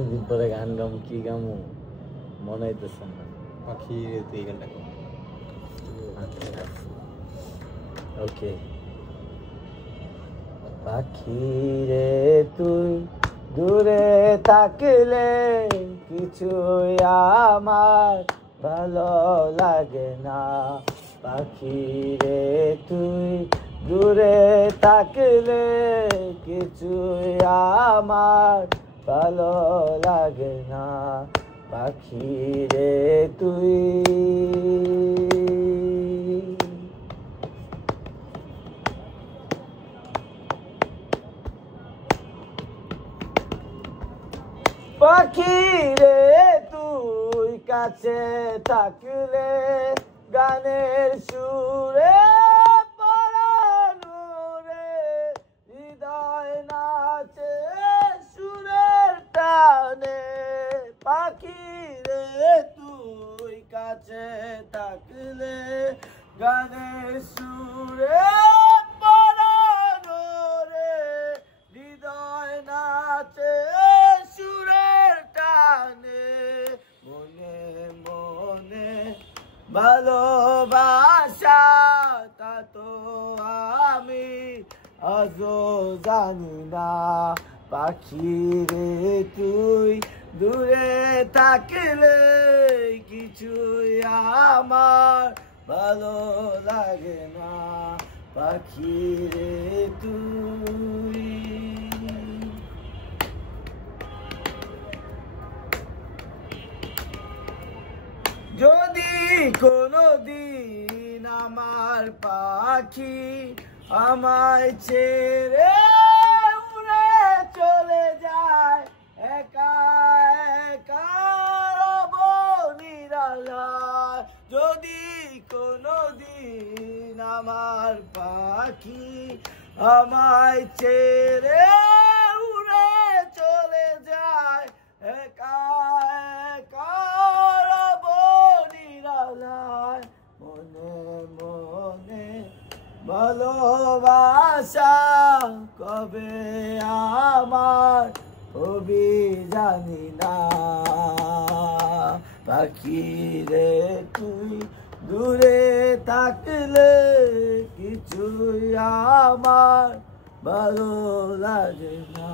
অনেকদিন পরে গান গাম, কি গামু মনে হইতেছে না। পাখি তুই গানটা কর। ওকে। পাখি রে তুই দূরে থাকলে কিছুই আমার ভালো লাগে না। পাখি রে তুই দূরে থাকলে কিছুই আমার ভালো লাগে না। পাখি রে তুই। পাখি রে তুই কাছে থাকলে গানের সুরে পরানো রে হৃদয় নাচে সুরের টানে। পাখি রে তুই কাছে থাকলে গানের সুরে পরানো রে হৃদয় নাচে সুরের টানে। মনে মনে ভালোবাসা তা তো আমি আজও জানি না। পাখি রে তুই দূরে থাকলে কিছুই আমার ভালো লাগে না। পাখি রে তুই। যদি কোনদিন আমার পাখি আমায় ছেড়ে উড়ে চলে যায়, একা একা রব নিরালায়। যদি কোনদিন আমার পাখি আমায় ছেড়ে উড়ে চলে যায়, একা একা রব নিরালায়। মনে মনে ভালোবাসা কবে আমার হবে জানি না। পাখি রে তুই দূরে থাকলে কিছুই আমার ভালো লাগে না।